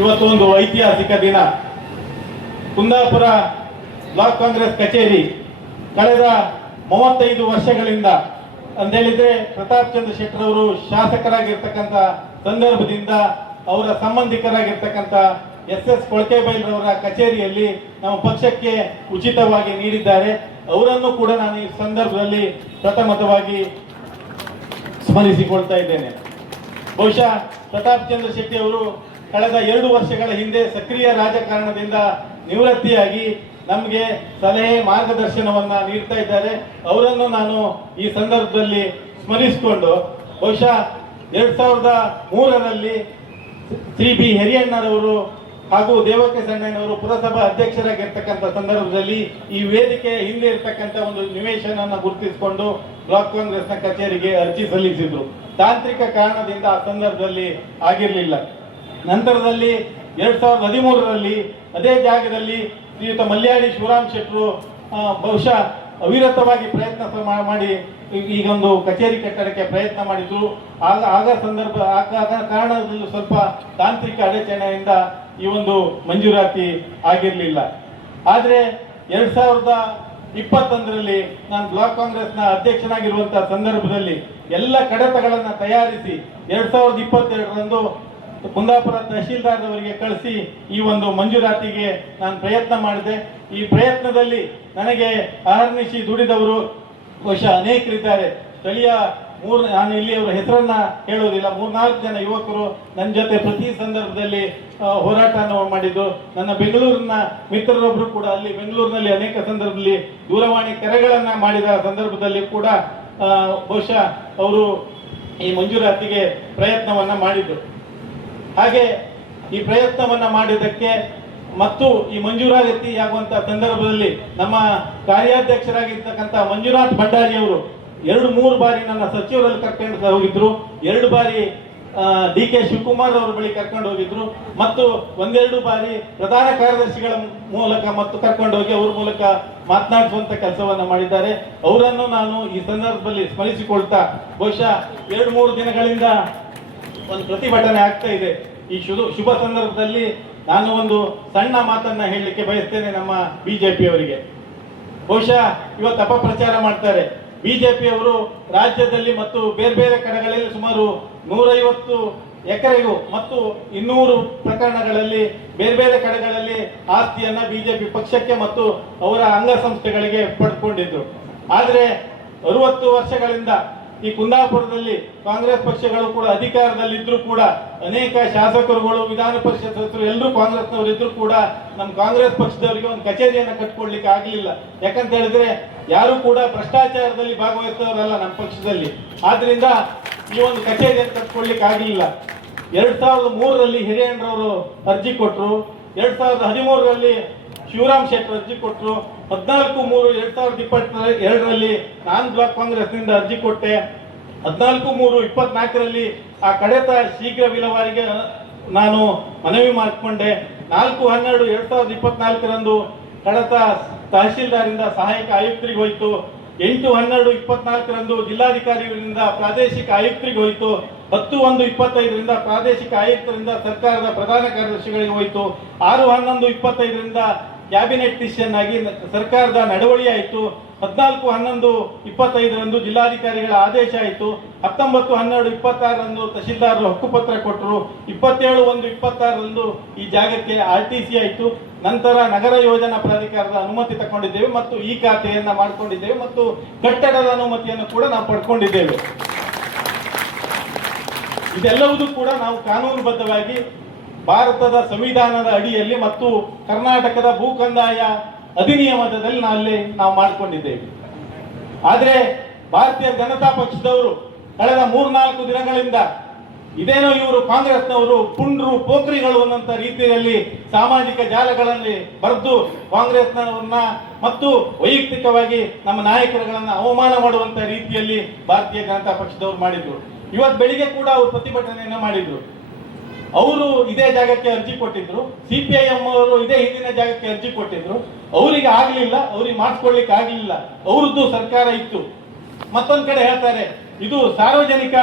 ಇವತ್ತು ಒಂದು ಐತಿಹಾಸಿಕ ದಿನ. ಕುಂದಾಪುರ ಬ್ಲಾಕ್ ಕಾಂಗ್ರೆಸ್ ಕಚೇರಿ ಕಳೆದ 35 ವರ್ಷಗಳಿಂದ ಅಂತೇಳಿದ್ರೆ ಪ್ರತಾಪ್ ಚಂದ್ರ ಶೆಟ್ಟರ್ ಅವರು ಶಾಸಕರಾಗಿರ್ತಕ್ಕಂಥ ಸಂದರ್ಭದಿಂದ ಅವರ ಸಂಬಂಧಿಕರಾಗಿರ್ತಕ್ಕಂಥ SS ಕೊಳಕೆಬೈಲರವರ ಕಚೇರಿಯಲ್ಲಿ ನಮ್ಮ ಪಕ್ಷಕ್ಕೆ ಉಚಿತವಾಗಿ ನೀಡಿದ್ದಾರೆ. ಅವರನ್ನು ಕೂಡ ನಾನು ಈ ಸಂದರ್ಭದಲ್ಲಿ ಪ್ರಥಮತವಾಗಿ ಸ್ಮರಿಸಿಕೊಳ್ತಾ ಇದ್ದೇನೆ. ಬಹುಶಃ ಪ್ರತಾಪ್ ಚಂದ್ರ ಶೆಟ್ಟಿ ಅವರು ಕಳೆದ 2 ವರ್ಷಗಳ ಹಿಂದೆ ಸಕ್ರಿಯ ರಾಜಕಾರಣದಿಂದ ನಿವೃತ್ತಿಯಾಗಿ ನಮಗೆ ಸಲಹೆ ಮಾರ್ಗದರ್ಶನವನ್ನ ನೀಡ್ತಾ ಇದ್ದಾರೆ. ಅವರನ್ನು ನಾನು ಈ ಸಂದರ್ಭದಲ್ಲಿ ಸ್ಮರಿಸಿಕೊಂಡು ಬಹುಶಃ 2003ರಲ್ಲಿ ಶ್ರೀ ಬಿ ಹಿರಿಯಣ್ಣರವರು ಹಾಗೂ ದೇವಕ್ಕೆ ಸಣ್ಣಯ್ಯನವರು ಪುರಸಭಾ ಅಧ್ಯಕ್ಷರಾಗಿರ್ತಕ್ಕಂಥ ಸಂದರ್ಭದಲ್ಲಿ ಈ ವೇದಿಕೆ ಹಿಂದೆ ಇರತಕ್ಕಂಥ ಒಂದು ನಿವೇಶನ ಗುರುತಿಸಿಕೊಂಡು ಬ್ಲಾಕ್ ಕಾಂಗ್ರೆಸ್ನ ಕಚೇರಿಗೆ ಅರ್ಜಿ ಸಲ್ಲಿಸಿದ್ರು. ತಾಂತ್ರಿಕ ಕಾರಣದಿಂದ ಆ ಸಂದರ್ಭದಲ್ಲಿ ಆಗಿರಲಿಲ್ಲ. ನಂತರದಲ್ಲಿ 2013ರಲ್ಲಿ ಅದೇ ಜಾಗದಲ್ಲಿ ಶ್ರೀಯುತ ಮಲ್ಯಾಡಿ ಶಿವರಾಮ್ ಶೆಟ್ಟರು ಬಹುಶಃ ಅವಿರತವಾಗಿ ಪ್ರಯತ್ನ ಮಾಡಿ ಈಗೊಂದು ಕಚೇರಿ ಕಟ್ಟಡಕ್ಕೆ ಪ್ರಯತ್ನ ಮಾಡಿದ್ರು. ಆಗ ಸಂದರ್ಭ ಕಾರಣದಲ್ಲಿ ಸ್ವಲ್ಪ ತಾಂತ್ರಿಕ ಅಡಚಣೆಯಿಂದ ಈ ಒಂದು ಮಂಜೂರಾತಿ ಆಗಿರಲಿಲ್ಲ. ಆದರೆ 2021ರಲ್ಲಿ ನಾನು ಬ್ಲಾಕ್ ಕಾಂಗ್ರೆಸ್ನ ಅಧ್ಯಕ್ಷನಾಗಿರುವಂತಹ ಸಂದರ್ಭದಲ್ಲಿ ಎಲ್ಲ ಕಡತಗಳನ್ನು ತಯಾರಿಸಿ 2022ರಂದು ಕುಂದಾಪುರ ತಹಶೀಲ್ದಾರ್ ಅವರಿಗೆ ಕಳಿಸಿ ಈ ಒಂದು ಮಂಜೂರಾತಿಗೆ ನಾನು ಪ್ರಯತ್ನ ಮಾಡಿದೆ. ಈ ಪ್ರಯತ್ನದಲ್ಲಿ ನನಗೆ ಅಹರ್ನಿಶಿ ದುಡಿದವರು ಬಹುಶಃ ಅನೇಕರಿದ್ದಾರೆ. ಸ್ಥಳೀಯ ನಾನು ಇಲ್ಲಿ ಅವರ ಹೆಸರನ್ನ ಹೇಳೋದಿಲ್ಲ, 3-4 ಜನ ಯುವಕರು ನನ್ನ ಜೊತೆ ಪ್ರತಿ ಸಂದರ್ಭದಲ್ಲಿ ಹೋರಾಟವನ್ನು ಮಾಡಿದ್ದು. ನನ್ನ ಬೆಂಗಳೂರಿನ ಮಿತ್ರರೊಬ್ಬರು ಕೂಡ ಅಲ್ಲಿ ಬೆಂಗಳೂರಿನಲ್ಲಿ ಅನೇಕ ಸಂದರ್ಭದಲ್ಲಿ ದೂರವಾಣಿ ಕರೆಗಳನ್ನ ಮಾಡಿದ ಸಂದರ್ಭದಲ್ಲಿ ಕೂಡ ಬಹುಶಃ ಅವರು ಈ ಮಂಜೂರಾತಿಗೆ ಪ್ರಯತ್ನವನ್ನ ಮಾಡಿದ್ರು. ಹಾಗೆ ಈ ಪ್ರಯತ್ನವನ್ನ ಮಾಡಿದ್ದಕ್ಕೆ ಮತ್ತು ಈ ಮಂಜೂರಾತಿ ಆಗುವಂತಹ ಸಂದರ್ಭದಲ್ಲಿ ನಮ್ಮ ಕಾರ್ಯಾಧ್ಯಕ್ಷರಾಗಿರ್ತಕ್ಕಂಥ ಮಂಜುನಾಥ್ ಭಂಡಾರಿ ಅವರು 2-3 ಬಾರಿ ನನ್ನ ಸಚಿವರಲ್ಲಿ ಕರ್ಕೊಂಡು ಹೋಗಿದ್ರು, 2 ಬಾರಿ DK ಶಿವಕುಮಾರ್ ಅವರ ಬಳಿ ಕರ್ಕೊಂಡು ಹೋಗಿದ್ರು, ಮತ್ತು 1-2 ಬಾರಿ ಪ್ರಧಾನ ಕಾರ್ಯದರ್ಶಿಗಳ ಮೂಲಕ ಮತ್ತು ಕರ್ಕೊಂಡು ಹೋಗಿ ಅವ್ರ ಮೂಲಕ ಮಾತನಾಡಿಸುವಂತ ಕೆಲಸವನ್ನ ಮಾಡಿದ್ದಾರೆ. ಅವರನ್ನು ನಾನು ಈ ಸಂದರ್ಭದಲ್ಲಿ ಸ್ಮರಿಸಿಕೊಳ್ತಾ ಬಹುಶಃ 2-3 ದಿನಗಳಿಂದ ಒಂದು ಪ್ರತಿಭಟನೆ ಆಗ್ತಾ ಇದೆ. ಈ ಶುಭ ಸಂದರ್ಭದಲ್ಲಿ ನಾನು ಒಂದು ಸಣ್ಣ ಮಾತನ್ನ ಹೇಳಲಿಕ್ಕೆ ಬಯಸ್ತೇನೆ. ನಮ್ಮ ಬಿಜೆಪಿ ಅವರಿಗೆ ಬಹುಶಃ ಇವತ್ತು ಅಪಪ್ರಚಾರ ಮಾಡ್ತಾರೆ. ಬಿಜೆಪಿ ಅವರು ರಾಜ್ಯದಲ್ಲಿ ಮತ್ತು ಬೇರೆ ಬೇರೆ ಕಡೆಗಳಲ್ಲಿ ಸುಮಾರು 150 ಎಕರೆಗೂ ಮತ್ತು 200 ಪ್ರಕರಣಗಳಲ್ಲಿ ಬೇರೆ ಬೇರೆ ಕಡೆಗಳಲ್ಲಿ ಆಸ್ತಿಯನ್ನ ಬಿಜೆಪಿ ಪಕ್ಷಕ್ಕೆ ಮತ್ತು ಅವರ ಅಂಗಸಂಸ್ಥೆಗಳಿಗೆ ಪಡೆದುಕೊಂಡಿದ್ರು. ಆದರೆ 60 ವರ್ಷಗಳಿಂದ ಈ ಕುಂದಾಪುರದಲ್ಲಿ ಕಾಂಗ್ರೆಸ್ ಪಕ್ಷಗಳು ಕೂಡ ಅಧಿಕಾರದಲ್ಲಿದ್ದರೂ ಕೂಡ ಅನೇಕ ಶಾಸಕರುಗಳು, ವಿಧಾನ ಪರಿಷತ್ ಸದಸ್ಯರು ಎಲ್ಲರೂ ಕಾಂಗ್ರೆಸ್ನವರು ಇದ್ರೂ ಕೂಡ ನಮ್ಮ ಕಾಂಗ್ರೆಸ್ ಪಕ್ಷದವರಿಗೆ ಒಂದು ಕಚೇರಿಯನ್ನು ಕಟ್ಕೊಳ್ಲಿಕ್ಕೆ ಆಗಲಿಲ್ಲ. ಯಾಕಂತ ಹೇಳಿದ್ರೆ ಯಾರು ಕೂಡ ಭ್ರಷ್ಟಾಚಾರದಲ್ಲಿ ಭಾಗವಹಿಸೋರಲ್ಲ ನಮ್ಮ ಪಕ್ಷದಲ್ಲಿ. ಆದ್ರಿಂದ ಈ ಒಂದು ಕಚೇರಿಯನ್ನು ಕಟ್ಕೊಳ್ಲಿಕ್ಕೆ ಆಗಲಿಲ್ಲ. 2003ರಲ್ಲಿ ಹಿರಿಯಣ್ಣರವರು ಅರ್ಜಿ ಕೊಟ್ಟರು, 2013ರಲ್ಲಿ ಶಿವರಾಮ್ ಶೆಟ್ಟರ್ ಅರ್ಜಿ ಕೊಟ್ಟರು, 14/3/2022ರಲ್ಲಿ ನಾನು ಬ್ಲಾಕ್ ಕಾಂಗ್ರೆಸ್ನಿಂದ ಅರ್ಜಿ ಕೊಟ್ಟೆ, 14/3/24ರಲ್ಲಿ ಆ ಕಡತ ಶೀಘ್ರ ವಿಲೇವಾರಿಗೆ ನಾನು ಮನವಿ ಮಾಡಿಕೊಂಡೆ, 4/12/2024ರಂದು ಕಡತ ತಹಶೀಲ್ದಾರಿಂದ ಸಹಾಯಕ ಆಯುಕ್ತರಿಗೆ ಹೋಯಿತು, 8/12/24ರಂದು ಜಿಲ್ಲಾಧಿಕಾರಿಗಳಿಂದ ಪ್ರಾದೇಶಿಕ ಆಯುಕ್ತರಿಗೆ ಹೋಯಿತು, 10/1/25ರಿಂದ ಪ್ರಾದೇಶಿಕ ಆಯುಕ್ತರಿಂದ ಸರ್ಕಾರದ ಪ್ರಧಾನ ಕಾರ್ಯದರ್ಶಿಗಳಿಗೆ ಹೋಯಿತು, 6/11/25ರಿಂದ ಕ್ಯಾಬಿನೆಟ್ ಡಿಸಿಷನ್ ಆಗಿ ಸರ್ಕಾರದ ನಡವಳಿ ಆಯಿತು, 14/11/25ರಂದು ಜಿಲ್ಲಾಧಿಕಾರಿಗಳ ಆದೇಶ ಆಯಿತು, 19/12/26ರಂದು ತಹಶೀಲ್ದಾರರು ಹಕ್ಕುಪತ್ರ ಕೊಟ್ಟರು, 27/1/26ರಂದು ಈ ಜಾಗಕ್ಕೆ RTC ಆಯಿತು. ನಂತರ ನಗರ ಯೋಜನಾ ಪ್ರಾಧಿಕಾರದ ಅನುಮತಿ ತಗೊಂಡಿದ್ದೇವೆ ಮತ್ತು ಈ ಖಾತೆಯನ್ನ ಮಾಡಿಕೊಂಡಿದ್ದೇವೆ ಮತ್ತು ಕಟ್ಟಡದ ಅನುಮತಿಯನ್ನು ಕೂಡ ನಾವು ಪಡ್ಕೊಂಡಿದ್ದೇವೆ. ಇದೆಲ್ಲವೂ ಕೂಡ ನಾವು ಕಾನೂನುಬದ್ಧವಾಗಿ ಭಾರತದ ಸಂವಿಧಾನದ ಅಡಿಯಲ್ಲಿ ಮತ್ತು ಕರ್ನಾಟಕದ ಭೂಕಂದಾಯ ಅಧಿನಿಯಮದಲ್ಲಿ ನಾವು ಮಾಡಿಕೊಂಡಿದ್ದೇವೆ. ಆದರೆ ಭಾರತೀಯ ಜನತಾ ಪಕ್ಷದವರು ಕಳೆದ 3-4 ದಿನಗಳಿಂದ ಇದೇನೋ ಇವರು ಕಾಂಗ್ರೆಸ್ನವರು ಪುಂಡ್ರು ಪೋಖ್ರಿಗಳು ಅನ್ನುವಂತ ರೀತಿಯಲ್ಲಿ ಸಾಮಾಜಿಕ ಜಾಲಗಳಲ್ಲಿ ಬರೆದು ಕಾಂಗ್ರೆಸ್ನವರನ್ನ ಮತ್ತು ವೈಯಕ್ತಿಕವಾಗಿ ನಮ್ಮ ನಾಯಕರುಗಳನ್ನ ಅವಮಾನ ಮಾಡುವಂತ ರೀತಿಯಲ್ಲಿ ಭಾರತೀಯ ಜನತಾ ಪಕ್ಷದವರು ಮಾಡಿದ್ರು. ಇವತ್ತು ಬೆಳಿಗ್ಗೆ ಕೂಡ ಅವರು ಪ್ರತಿಭಟನೆಯನ್ನ ಮಾಡಿದ್ರು. ಅವರು ಇದೇ ಜಾಗಕ್ಕೆ ಅರ್ಜಿ ಕೊಟ್ಟಿದ್ರು, CPIM ಅವರು ಇದೇ ಹಿಂದಿನ ಜಾಗಕ್ಕೆ ಅರ್ಜಿ ಕೊಟ್ಟಿದ್ರು. ಅವರಿಗೆ ಆಗ್ಲಿಲ್ಲ, ಅವ್ರಿಗೆ ಮಾಡಿಸ್ಕೊಳ್ಲಿಕ್ಕೆ ಆಗ್ಲಿಲ್ಲ, ಅವ್ರದ್ದು ಸರ್ಕಾರ ಇತ್ತು. ಮತ್ತೊಂದ್ ಕಡೆ ಹೇಳ್ತಾರೆ ಇದು ಸಾರ್ವಜನಿಕ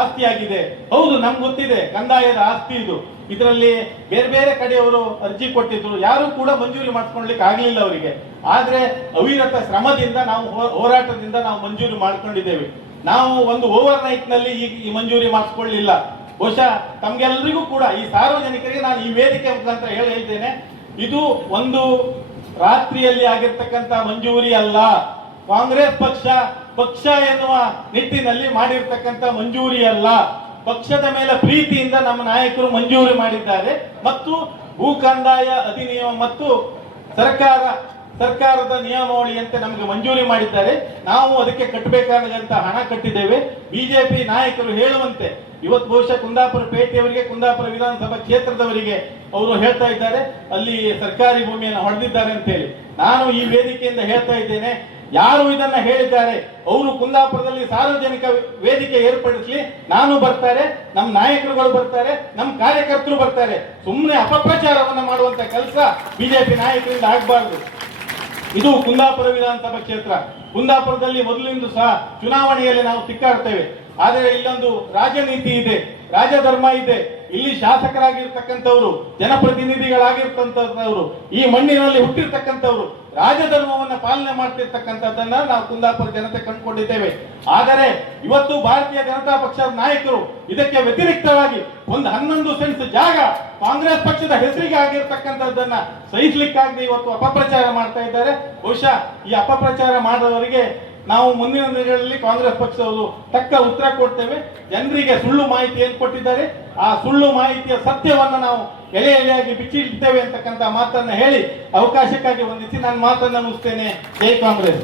ಆಸ್ತಿಯಾಗಿದೆ. ಹೌದು, ನಮ್ಗೆ ಗೊತ್ತಿದೆ, ಕಂದಾಯದ ಆಸ್ತಿ ಇದು. ಇದರಲ್ಲಿ ಬೇರೆ ಬೇರೆ ಕಡೆಯವರು ಅರ್ಜಿ ಕೊಟ್ಟಿದ್ರು, ಯಾರು ಕೂಡ ಮಂಜೂರಿ ಮಾಡಿಸ್ಕೊಳ್ಲಿಕ್ಕೆ ಆಗ್ಲಿಲ್ಲ ಅವರಿಗೆ. ಆದ್ರೆ ಅವಿರತ ಶ್ರಮದಿಂದ ನಾವು ಹೋರಾಟದಿಂದ ನಾವು ಮಂಜೂರಿ ಮಾಡ್ಕೊಂಡಿದ್ದೇವೆ. ನಾವು ಒಂದು ಓವರ್ ನೈಟ್ ನಲ್ಲಿ ಈ ಮಂಜೂರಿ ಮಾಡಿಸ್ಕೊಳ್ಳಿಲ್ಲ. ಬಹುಶಃ ತಮ್ಗೆಲ್ಲರಿಗೂ ಕೂಡ, ಈ ಸಾರ್ವಜನಿಕರಿಗೆ ನಾನು ಈ ವೇದಿಕೆ ಮುಖಾಂತರ ಹೇಳ್ತೇನೆ, ಇದು ಒಂದು ರಾತ್ರಿಯಲ್ಲಿ ಆಗಿರ್ತಕ್ಕಂಥ ಮಂಜೂರಿ ಅಲ್ಲ. ಕಾಂಗ್ರೆಸ್ ಪಕ್ಷ ಎನ್ನುವ ನಿಟ್ಟಿನಲ್ಲಿ ಮಾಡಿರ್ತಕ್ಕಂಥ ಮಂಜೂರಿ ಅಲ್ಲ. ಪಕ್ಷದ ಮೇಲೆ ಪ್ರೀತಿಯಿಂದ ನಮ್ಮ ನಾಯಕರು ಮಂಜೂರಿ ಮಾಡಿದ್ದಾರೆ ಮತ್ತು ಭೂ ಕಂದಾಯ ಅಧಿನಿಯಮ ಮತ್ತು ಸರ್ಕಾರದ ನಿಯಮಾವಳಿಯಂತೆ ನಮಗೆ ಮಂಜೂರಿ ಮಾಡಿದ್ದಾರೆ. ನಾವು ಅದಕ್ಕೆ ಕಟ್ಟಬೇಕಾದಂತ ಹಣ ಕಟ್ಟಿದ್ದೇವೆ. ಬಿಜೆಪಿ ನಾಯಕರು ಹೇಳುವಂತೆ ಇವತ್ತು ಬಹುಶಃ ಕುಂದಾಪುರ ಪೇಟೆಯವರಿಗೆ, ಕುಂದಾಪುರ ವಿಧಾನಸಭಾ ಕ್ಷೇತ್ರದವರಿಗೆ ಅವರು ಹೇಳ್ತಾ ಇದ್ದಾರೆ ಅಲ್ಲಿ ಸರ್ಕಾರಿ ಭೂಮಿಯನ್ನು ಹೊಡೆದಿದ್ದಾರೆ ಅಂತ ಹೇಳಿ. ನಾನು ಈ ವೇದಿಕೆಯಿಂದ ಹೇಳ್ತಾ ಇದ್ದೇನೆ, ಯಾರು ಇದನ್ನ ಹೇಳಿದ್ದಾರೆ ಅವರು ಕುಂದಾಪುರದಲ್ಲಿ ಸಾರ್ವಜನಿಕ ವೇದಿಕೆ ಏರ್ಪಡಿಸಲಿ. ನಾನು ಬರ್ತಾರೆ, ನಮ್ಮ ನಾಯಕರುಗಳು ಬರ್ತಾರೆ, ನಮ್ಮ ಕಾರ್ಯಕರ್ತರು ಬರ್ತಾರೆ. ಸುಮ್ಮನೆ ಅಪಪ್ರಚಾರವನ್ನ ಮಾಡುವಂತ ಕೆಲಸ ಬಿಜೆಪಿ ನಾಯಕರಿಂದ ಆಗಬಾರ್ದು. ಇದು ಕುಂದಾಪುರ ವಿಧಾನಸಭಾ ಕ್ಷೇತ್ರ. ಕುಂದಾಪುರದಲ್ಲಿ ಮೊದಲಿಂದ ಸಹ ಚುನಾವಣೆಯಲ್ಲಿ ನಾವು ತಿಕ್ಕಾಡ್ತೇವೆ. ಆದರೆ ಇಲ್ಲೊಂದು ರಾಜನೀತಿ ಇದೆ, ರಾಜಧರ್ಮ ಇದೆ. ಇಲ್ಲಿ ಶಾಸಕರಾಗಿರ್ತಕ್ಕಂಥವ್ರು, ಜನಪ್ರತಿನಿಧಿಗಳಾಗಿರ್ತಕ್ಕಂಥವ್ರು, ಈ ಮಣ್ಣಿನಲ್ಲಿ ಹುಟ್ಟಿರ್ತಕ್ಕಂಥವ್ರು ರಾಜಧರ್ಮವನ್ನ ಪಾಲನೆ ಮಾಡ್ತಿರ್ತಕ್ಕಂಥದ್ದನ್ನ ನಾವು ಕುಂದಾಪುರ ಜನತೆ ಕಂಡುಕೊಂಡಿದ್ದೇವೆ. ಆದರೆ ಇವತ್ತು ಭಾರತೀಯ ಜನತಾ ಪಕ್ಷದ ನಾಯಕರು ಇದಕ್ಕೆ ವ್ಯತಿರಿಕ್ತವಾಗಿ ಒಂದು 11 ಸೆಂಟ್ಸ್ ಜಾಗ ಕಾಂಗ್ರೆಸ್ ಪಕ್ಷದ ಹೆಸರಿಗೆ ಆಗಿರ್ತಕ್ಕಂಥದ್ದನ್ನ ಸಹಿಸಲಿಕ್ಕಾಗದೆ ಇವತ್ತು ಅಪಪ್ರಚಾರ ಮಾಡ್ತಾ ಇದ್ದಾರೆ. ಬಹುಶಃ ಈ ಅಪಪ್ರಚಾರ ಮಾಡುವವರಿಗೆ ನಾವು ಮುಂದಿನ ದಿನಗಳಲ್ಲಿ ಕಾಂಗ್ರೆಸ್ ಪಕ್ಷದವರು ತಕ್ಕ ಉತ್ತರ ಕೊಡ್ತೇವೆ. ಜನರಿಗೆ ಸುಳ್ಳು ಮಾಹಿತಿ ಏನು ಕೊಟ್ಟಿದ್ದಾರೆ, ಆ ಸುಳ್ಳು ಮಾಹಿತಿಯ ಸತ್ಯವನ್ನ ನಾವು ಎಳೆ ಎಳೆಯಾಗಿ ಬಿಚ್ಚಿಡ್ತೇವೆ ಅಂತಕ್ಕಂಥ ಮಾತನ್ನ ಹೇಳಿ ಅವಕಾಶಕ್ಕಾಗಿ ವಂದಿಸಿ ನಾನು ಮಾತನ್ನ ಮುಗಿಸ್ತೇನೆ. ಜೈ ಕಾಂಗ್ರೆಸ್.